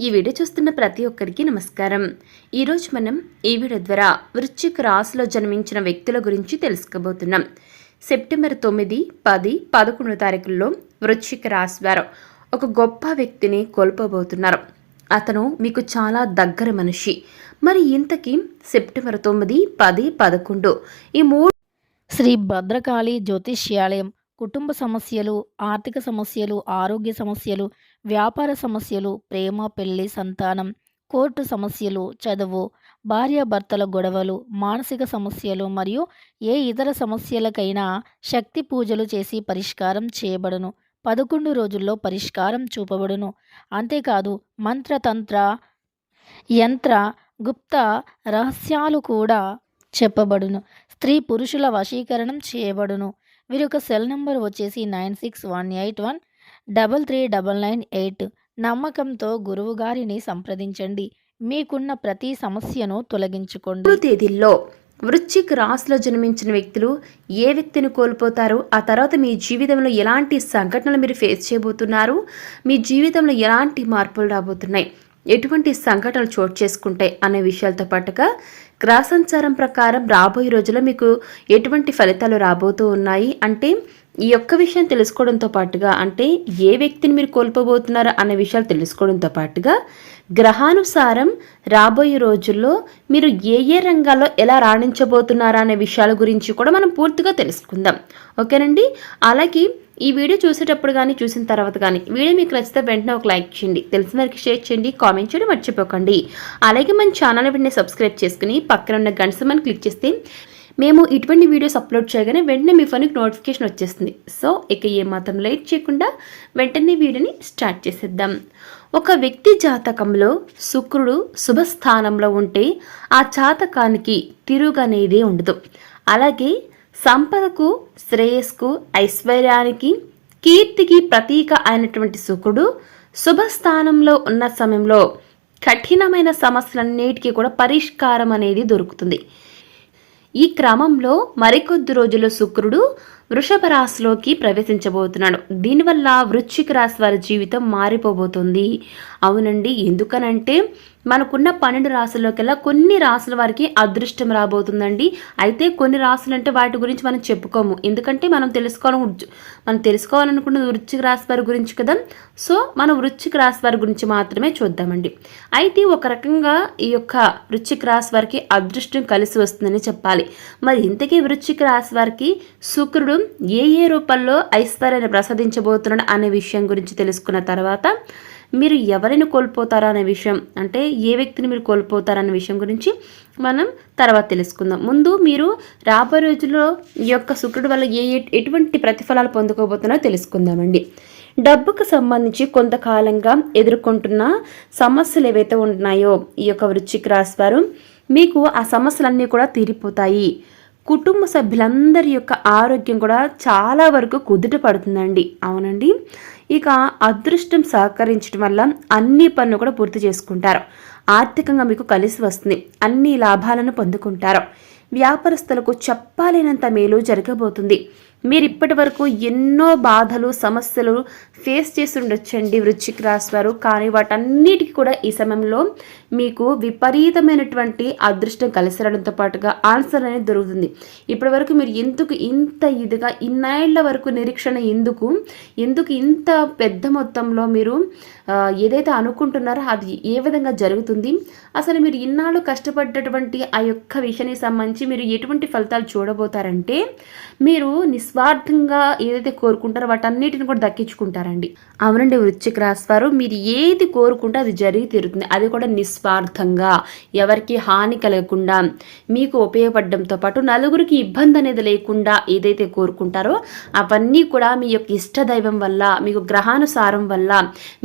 ఈ వీడియో చూస్తున్న ప్రతి ఒక్కరికి నమస్కారం. ఈరోజు మనం ఈ వీడియో ద్వారా వృశ్చిక రాశిలో జన్మించిన వ్యక్తుల గురించి తెలుసుకోబోతున్నాం. సెప్టెంబర్ తొమ్మిది పది పదకొండు తారీఖుల్లో వృశ్చిక రాశి వారు ఒక గొప్ప వ్యక్తిని కోల్పోబోతున్నారు. అతను మీకు చాలా దగ్గర మనిషి. మరి ఇంతకీ సెప్టెంబర్ తొమ్మిది పది పదకొండు ఈ మూడు శ్రీ భద్రకాళి జ్యోతిష్యాలయం కుటుంబ సమస్యలు ఆర్థిక సమస్యలు ఆరోగ్య సమస్యలు వ్యాపార సమస్యలు ప్రేమ పెళ్ళి సంతానం కోర్టు సమస్యలు చదువు భార్యాభర్తల గొడవలు మానసిక సమస్యలు మరియు ఏ ఇతర సమస్యలకైనా శక్తి పూజలు చేసి పరిష్కారం చేయబడును. పదకొండు రోజుల్లో పరిష్కారం చూపబడును. అంతేకాదు మంత్రతంత్ర యంత్ర గుప్త రహస్యాలు కూడా చెప్పబడును. స్త్రీ పురుషుల వశీకరణం చేయబడును. వీరి యొక్క సెల్ నెంబర్ వచ్చేసి nine six one eight one double three double nine eight నమ్మకంతో గురువుగారిని సంప్రదించండి. మీకున్న ప్రతి సమస్యను తొలగించుకోండి. తేదీల్లో వృశ్చిక రాశిలో జన్మించిన వ్యక్తులు ఏ వ్యక్తిని కోల్పోతారు? ఆ తర్వాత మీ జీవితంలో ఎలాంటి సంఘటనలు మీరు ఫేస్ చేయబోతున్నారు? మీ జీవితంలో ఎలాంటి మార్పులు రాబోతున్నాయి? ఎటువంటి సంఘటనలు చోటు చేసుకుంటాయి అనే విషయాలతో పాటుగా గ్రాసంచారం ప్రకారం రాబోయే రోజుల్లో మీకు ఎటువంటి ఫలితాలు రాబోతూ ఉన్నాయి? అంటే ఈ యొక్క విషయం తెలుసుకోవడంతో పాటుగా అంటే ఏ వ్యక్తిని మీరు కోల్పోబోతున్నారో అనే విషయాలు తెలుసుకోవడంతో పాటుగా గ్రహానుసారం రాబోయే రోజుల్లో మీరు ఏ ఏ రంగాల్లో ఎలా రాణించబోతున్నారా అనే విషయాల గురించి కూడా మనం పూర్తిగా తెలుసుకుందాం. ఓకేనండి? అలాగే ఈ వీడియో చూసేటప్పుడు కానీ చూసిన తర్వాత కానీ వీడియో మీకు నచ్చితే వెంటనే ఒక లైక్ చేయండి. తెలిసిన వారికి షేర్ చేయండి. కామెంట్ చేయడం మర్చిపోకండి. అలాగే మన ఛానల్ వెంటనే సబ్స్క్రైబ్ చేసుకుని పక్కన ఉన్న గంట క్లిక్ చేస్తే మేము ఇటువంటి వీడియోస్ అప్లోడ్ చేయగానే వెంటనే మీ ఫోన్కి నోటిఫికేషన్ వచ్చేస్తుంది. సో ఇక ఏమాత్రం లేట్ చేయకుండా వెంటనే వీడియోని స్టార్ట్ చేసేద్దాం. ఒక వ్యక్తి జాతకంలో శుక్రుడు శుభస్థానంలో ఉంటే ఆ జాతకానికి తిరుగనేదే ఉండదు. అలాగే సంపదకు శ్రేయస్కు ఐశ్వర్యానికి కీర్తికి ప్రతీక అయినటువంటి శుక్రుడు శుభస్థానంలో ఉన్న సమయంలో కఠినమైన సమస్యలన్నిటికీ కూడా పరిష్కారం అనేది దొరుకుతుంది. ఈ క్రమంలో మరికొద్ది రోజుల్లో శుక్రుడు వృషభ రాశిలోకి ప్రవేశించబోతున్నాడు. దీనివల్ల వృశ్చిక రాశి వారి జీవితం మారిపోబోతుంది. అవునండి. ఎందుకనంటే మనకున్న పన్నెండు రాశుల్లోకెల్లా కొన్ని రాసుల వారికి అదృష్టం రాబోతుందండి. అయితే కొన్ని రాసులు అంటే వాటి గురించి మనం చెప్పుకోము. ఎందుకంటే మనం తెలుసుకోవడం మనం తెలుసుకోవాలనుకున్నది వృచ్చిక రాశి వారి గురించి కదా. సో మనం వృచ్చిక రాశి వారి గురించి మాత్రమే చూద్దామండి. అయితే ఒక రకంగా ఈ యొక్క వృచ్చిక రాశి వారికి అదృష్టం కలిసి వస్తుందని చెప్పాలి. మరి ఇంతకీ వృచ్చిక రాశి వారికి శుక్రుడు ఏ ఏ రూపంలో ఐశ్వర్యాన్ని ప్రసాదించబోతున్నాడు అనే విషయం గురించి తెలుసుకున్న తర్వాత మీరు ఎవరిని కోల్పోతారా అనే విషయం అంటే ఏ వ్యక్తిని మీరు కోల్పోతారనే విషయం గురించి మనం తర్వాత తెలుసుకుందాం. ముందు మీరు రాబోయే రోజుల్లో ఈ యొక్క శుక్రుడు వల్ల ఏ ఎటువంటి ప్రతిఫలాలు పొందుకోబోతున్నారో తెలుసుకుందామండి. డబ్బుకు సంబంధించి కొంతకాలంగా ఎదుర్కొంటున్న సమస్యలు ఏవైతే ఉంటున్నాయో ఈ యొక్క వృశ్చిక రాశి వారు మీకు ఆ సమస్యలన్నీ కూడా తీరిపోతాయి. కుటుంబ సభ్యులందరి యొక్క ఆరోగ్యం కూడా చాలా వరకు కుదుట పడుతుందండి. అవునండి. ఇక అదృష్టం సహకరించడం వల్ల అన్ని పనులు కూడా పూర్తి చేసుకుంటారు. ఆర్థికంగా మీకు కలిసి వస్తుంది. అన్ని లాభాలను పొందుకుంటారు. వ్యాపారస్తులకు చెప్పలేనంత మేలు జరగబోతుంది. మీరు ఇప్పటి వరకు ఎన్నో బాధలు సమస్యలు ఫేస్ చేసి ఉండొచ్చండి వృశ్చిక రాశి వారు. కానీ వాటన్నిటికీ కూడా ఈ సమయంలో మీకు విపరీతమైనటువంటి అదృష్టం కలిసి రావడంతో పాటుగా ఆన్సర్ అనేది దొరుకుతుంది. ఇప్పటి వరకు మీరు ఎందుకు ఇంత ఇదిగా ఇన్నేళ్ళ వరకు నిరీక్షణ ఎందుకు ఎందుకు ఇంత పెద్ద మొత్తంలో మీరు ఏదైతే అనుకుంటున్నారో అది ఏ విధంగా జరుగుతుంది? అసలు మీరు ఇన్నాళ్ళు కష్టపడ్డటువంటి ఆ యొక్క విషయానికి సంబంధించి మీరు ఎటువంటి ఫలితాలు చూడబోతారంటే మీరు నిస్వార్థంగా ఏదైతే కోరుకుంటారో వాటన్నిటిని కూడా దక్కించుకుంటారండి. అవునండి వృశ్చిక రాశివారు మీరు ఏది కోరుకుంటే అది జరిగి తీరుతుంది. అది కూడా నిస్వార్థంగా ఎవరికి హాని కలగకుండా మీకు ఉపయోగపడడంతో పాటు నలుగురికి ఇబ్బంది అనేది లేకుండా ఏదైతే కోరుకుంటారో అవన్నీ కూడా మీ యొక్క ఇష్టదైవం వల్ల మీకు గ్రహానుసారం వల్ల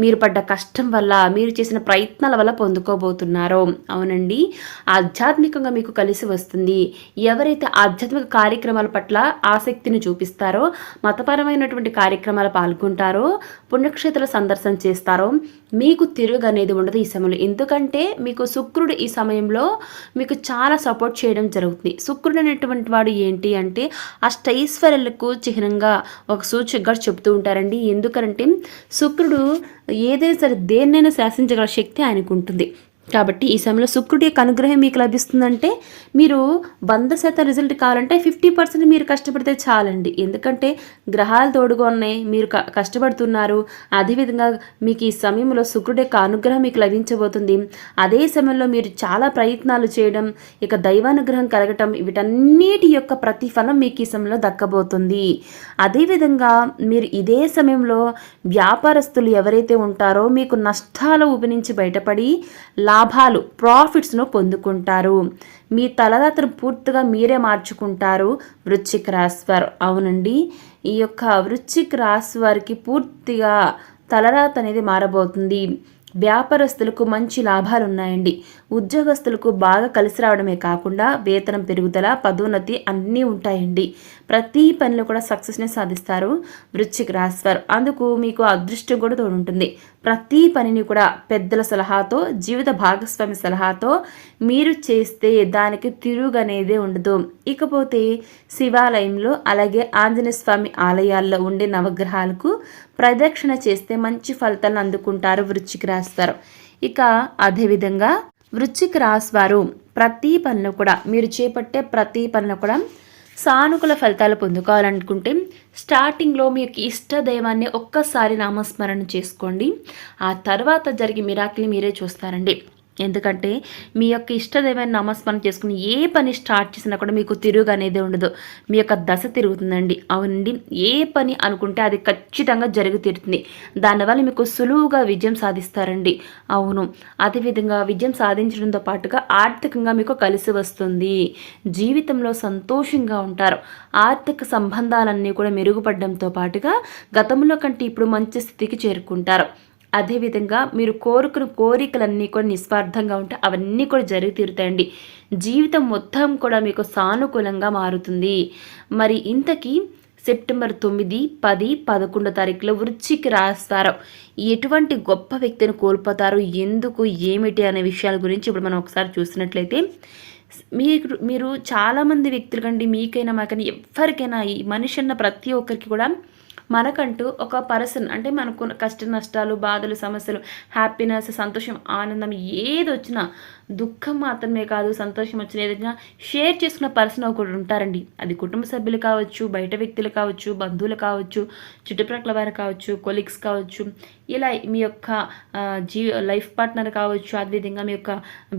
మీరు పడ్డ కష్టం వల్ల మీరు చేసిన ప్రయత్నాల వల్ల పొందుకోబోతున్నారో. అవునండి. ఆధ్యాత్మికంగా మీకు కలిసి వస్తుంది. ఎవరైతే ఆధ్యాత్మిక కార్యక్రమాల పట్ల ఆసక్తిని చూపిస్తారో మతపరమైనటువంటి కార్యక్రమాలు పాల్గొంటారో పుణ్యక్షేత్ర సందర్శన చేస్తారో మీకు తిరుగు అనేది ఉండదు ఈ సమయంలో. ఎందుకంటే మీకు శుక్రుడు ఈ సమయంలో మీకు చాలా సపోర్ట్ చేయడం జరుగుతుంది. శుక్రుడు అనేటువంటి వాడు ఏంటి అంటే అష్టైశ్వర్యులకు చిహ్నంగా ఒక సూచికగా చెప్తూ ఉంటారండి. ఎందుకంటే శుక్రుడు ఏదైనా సరే దేన్నైనా శాసించగల శక్తి ఆయనకు ఉంటుంది. కాబట్టి ఈ సమయంలో శుక్రుడి యొక్క అనుగ్రహం మీకు లభిస్తుందంటే మీరు వంద శాతం రిజల్ట్ కావాలంటే ఫిఫ్టీ పర్సెంట్ మీరు కష్టపడితే చాలండి. ఎందుకంటే గ్రహాలు తోడుగా ఉన్నాయి మీరు కష్టపడుతున్నారు. అదేవిధంగా మీకు ఈ సమయంలో శుక్రుడి యొక్క అనుగ్రహం మీకు లభించబోతుంది. అదే సమయంలో మీరు చాలా ప్రయత్నాలు చేయడం ఇక దైవానుగ్రహం కలగటం వీటన్నిటి యొక్క ప్రతిఫలం మీకు ఈ సమయంలో దక్కబోతుంది. అదేవిధంగా మీరు ఇదే సమయంలో వ్యాపారస్తులు ఎవరైతే ఉంటారో మీకు నష్టాల ఊపి నుంచి బయటపడి లాభాలు ప్రాఫిట్స్ను పొందుకుంటారు. మీ తలరాత్రి పూర్తిగా మీరే మార్చుకుంటారు. వృశ్చిక రాశి వారు. అవునండి. ఈ యొక్క వృశ్చిక రాశి వారికి పూర్తిగా తలరాత అనేది మారబోతుంది. వ్యాపారస్తులకు మంచి లాభాలు ఉన్నాయండి. ఉద్యోగస్తులకు బాగా కలిసి రావడమే కాకుండా వేతనం పెరుగుదల పదోన్నతి అన్నీ ఉంటాయండి. ప్రతి పనిలో కూడా సక్సెస్ని సాధిస్తారు వృశ్చిక రాశి వారు. అందుకు మీకు అదృష్టం కూడా తోడుంటుంది. ప్రతి పనిని కూడా పెద్దల సలహాతో జీవిత భాగస్వామి సలహాతో మీరు చేస్తే దానికి తిరుగు అనేది ఉండదు. ఇకపోతే శివాలయంలో అలాగే ఆంజనేయ స్వామి ఆలయాల్లో ఉండే నవగ్రహాలకు ప్రదక్షిణ చేస్తే మంచి ఫలితాలను అందుకుంటారు వృచ్చికి రాస్తారు ఇక అదేవిధంగా వృచ్చికి రాశి వారు ప్రతి పనిలో కూడా మీరు చేపట్టే ప్రతి పనిలో కూడా సానుకూల ఫలితాలు పొందుకోవాలనుకుంటే స్టార్టింగ్లో మీ యొక్క ఇష్ట దైవాన్ని ఒక్కసారి నామస్మరణ చేసుకోండి. ఆ తర్వాత జరిగే మిరాకిల్ మీరే చూస్తారండి. ఎందుకంటే మీ యొక్క ఇష్టదైవాన్ని నామస్మరణ చేసుకుని ఏ పని స్టార్ట్ చేసినా కూడా మీకు తిరుగు అనేది ఉండదు. మీ యొక్క దశ తిరుగుతుందండి. అవునండి. ఏ పని అనుకుంటే అది ఖచ్చితంగా జరిగి తీరుతుంది. దానివల్ల మీకు సులువుగా విజయం సాధిస్తారండి. అవును. అదేవిధంగా విజయం సాధించడంతో పాటుగా ఆర్థికంగా మీకు కలిసి వస్తుంది. జీవితంలో సంతోషంగా ఉంటారు. ఆర్థిక సంబంధాలన్నీ కూడా మెరుగుపడడంతో పాటుగా గతంలో కంటే ఇప్పుడు మంచి స్థితికి చేరుకుంటారు. అదేవిధంగా మీరు కోరుకున్న కోరికలన్నీ కూడా నిస్వార్థంగా ఉంటే అవన్నీ కూడా జరిగి తీరుతాయండి. జీవితం మొత్తం కూడా మీకు సానుకూలంగా మారుతుంది. మరి ఇంతకీ సెప్టెంబర్ తొమ్మిది పది పదకొండో తారీఖులో వృచ్చికి రాస్తారు ఎటువంటి గొప్ప వ్యక్తిని కోల్పోతారు ఎందుకు ఏమిటి అనే విషయాల గురించి ఇప్పుడు మనం ఒకసారి చూసినట్లయితే మీరు మీరు చాలామంది వ్యక్తులు కండి మీకైనా మాకైనా ఎవరికైనా ఈ మనిషి అన్న ప్రతి ఒక్కరికి కూడా మనకంటూ ఒక పర్సన్ అంటే మనకు కష్ట నష్టాలు బాధలు సమస్యలు హ్యాపీనెస్ సంతోషం ఆనందం ఏది వచ్చినా దుఃఖం మాత్రమే కాదు సంతోషం వచ్చిన ఏదైనా షేర్ చేసుకున్న పర్సన్ ఒకరు ఉంటారండి. అది కుటుంబ సభ్యులు కావచ్చు బయట వ్యక్తులు కావచ్చు బంధువులు కావచ్చు చుట్టుప్రక్కల వారు కావచ్చు కొలీగ్స్ కావచ్చు. ఇలా మీ యొక్క జీ లైఫ్ పార్ట్నర్ కావచ్చు అదేవిధంగా మీ యొక్క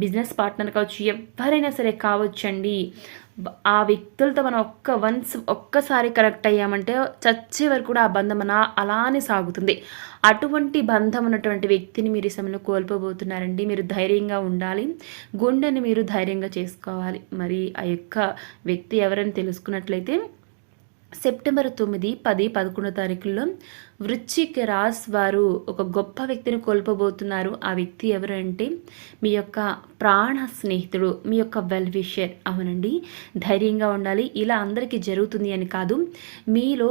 బిజినెస్ పార్ట్నర్ కావచ్చు ఎవరైనా సరే కావచ్చండి. ఆ వ్యక్తులతో మనం ఒక్క వన్స్ ఒక్కసారి కనెక్ట్ అయ్యామంటే చచ్చే వరకు కూడా ఆ బంధం అలానే సాగుతుంది. అటువంటి బంధం ఉన్నటువంటి వ్యక్తిని మీరు ఈ సమయంలో కోల్పోబోతున్నారండి. మీరు ధైర్యంగా ఉండాలి. గుండెని మీరు ధైర్యంగా చేసుకోవాలి. మరి ఆ యొక్క వ్యక్తి ఎవరని తెలుసుకున్నట్లయితే సెప్టెంబర్ తొమ్మిది పది పదకొండో తారీఖుల్లో వృశ్చిక రాస్ వారు ఒక గొప్ప వ్యక్తిని కోల్పోబోతున్నారు. ఆ వ్యక్తి ఎవరు అంటే మీ యొక్క ప్రాణ స్నేహితుడు మీ యొక్క వెల్ విషర్ అవునండి. ధైర్యంగా ఉండాలి. ఇలా అందరికీ జరుగుతుంది అని కాదు మీలో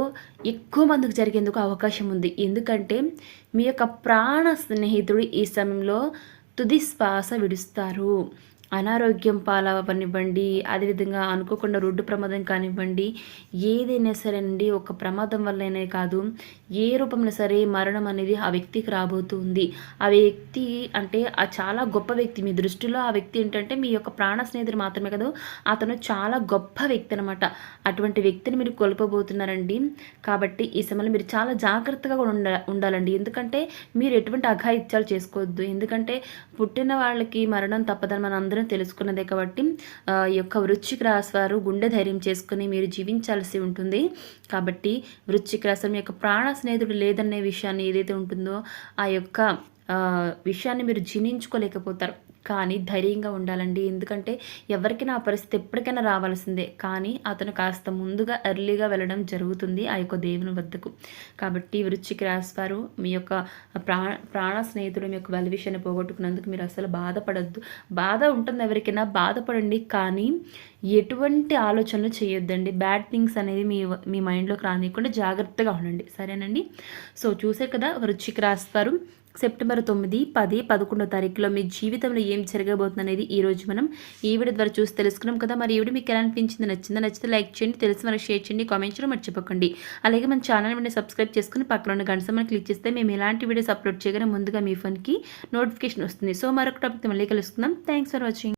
ఎక్కువ మందికి జరిగేందుకు అవకాశం ఉంది. ఎందుకంటే మీ యొక్క ప్రాణ స్నేహితుడు ఈ సమయంలో తుది శ్వాస విడుస్తారు. అనారోగ్యం పాలవనివ్వండి అదేవిధంగా అనుకోకుండా రోడ్డు ప్రమాదం కానివ్వండి ఏదైనా సరే అండి ఒక ప్రమాదం వల్లనే కాదు. ఏ రూపంలో సరే మరణం అనేది ఆ వ్యక్తికి రాబోతుంది. ఆ వ్యక్తి అంటే ఆ చాలా గొప్ప వ్యక్తి. మీ దృష్టిలో ఆ వ్యక్తి ఏంటంటే మీ యొక్క ప్రాణ స్నేహితుడు మాత్రమే కదా అతను చాలా గొప్ప వ్యక్తి అనమాట అటువంటి వ్యక్తిని మీరు కోల్పోబోతున్నారండి. కాబట్టి ఈ సమయంలో మీరు చాలా జాగ్రత్తగా కూడా ఉండ ఉండాలండి. ఎందుకంటే మీరు ఎటువంటి అఘాయిత్యాలు చేసుకోవద్దు. ఎందుకంటే పుట్టిన వాళ్ళకి మరణం తప్పదని మనం అందరం తెలుసుకున్నదే కాబట్టి ఈ యొక్క వృచ్చిక రాశి వారు గుండె ధైర్యం చేసుకుని మీరు జీవించాల్సి ఉంటుంది. కాబట్టి వృచ్చిక రాశి యొక్క ప్రాణ స్నేహితుడు లేదనే విషయాన్ని ఏదైతే ఉంటుందో ఆ యొక్క విషయాన్ని మీరు జీర్ణించుకోలేకపోతారు. కానీ ధైర్యంగా ఉండాలండి. ఎందుకంటే ఎవరికైనా ఆ పరిస్థితి ఎప్పటికైనా రావాల్సిందే. కానీ అతను కాస్త ముందుగా ఎర్లీగా వెళ్ళడం జరుగుతుంది ఆ యొక్క దేవుని వద్దకు. కాబట్టి వృచ్చికి రాసివారు మీ యొక్క ప్రాణ ప్రాణ స్నేహితుడు మీ యొక్క వెల విషయాన్ని పోగొట్టుకున్నందుకు మీరు అసలు బాధపడద్దు. బాధ ఉంటుంది ఎవరికైనా బాధపడండి. కానీ ఎటువంటి ఆలోచనలు చేయొద్దండి. బ్యాడ్ థింగ్స్ అనేది మీ మీ మైండ్లోకి రానియకుండా జాగ్రత్తగా ఉండండి. సరేనండి? సో చూసే కదా వృచ్చికి రాస్తారు సెప్టెంబర్ తొమ్మిది పది పదకొండో తారీఖులో మీ జీవితంలో ఏం జరగబోతుంది అనేది ఈ రోజు మనం ఈ వీడియో ద్వారా చూసి తెలుసుకున్నాం కదా. మరి ఈ వీడియో మీకు ఎలా అనిపించింది నచ్చిందా? నచ్చితే లైక్ చేయండి తెలిసి మనకు షేర్ చేయండి కామెంట్ చేయడం మర్చిపోకండి. అలాగే మన ఛానల్ వెంటనే సబ్స్క్రైబ్ చేసుకుని పక్కన ఉన్న గంట సమయం క్లిక్ చేస్తే మేము ఎలాంటి వీడియోస్ అప్లోడ్ చేయగానే ముందుగా మీ ఫోన్కి నోటిఫికేషన్ వస్తుంది. సో మరొక టాపిక్ మళ్ళీ కలుసుకుందాం. Thanks for watching.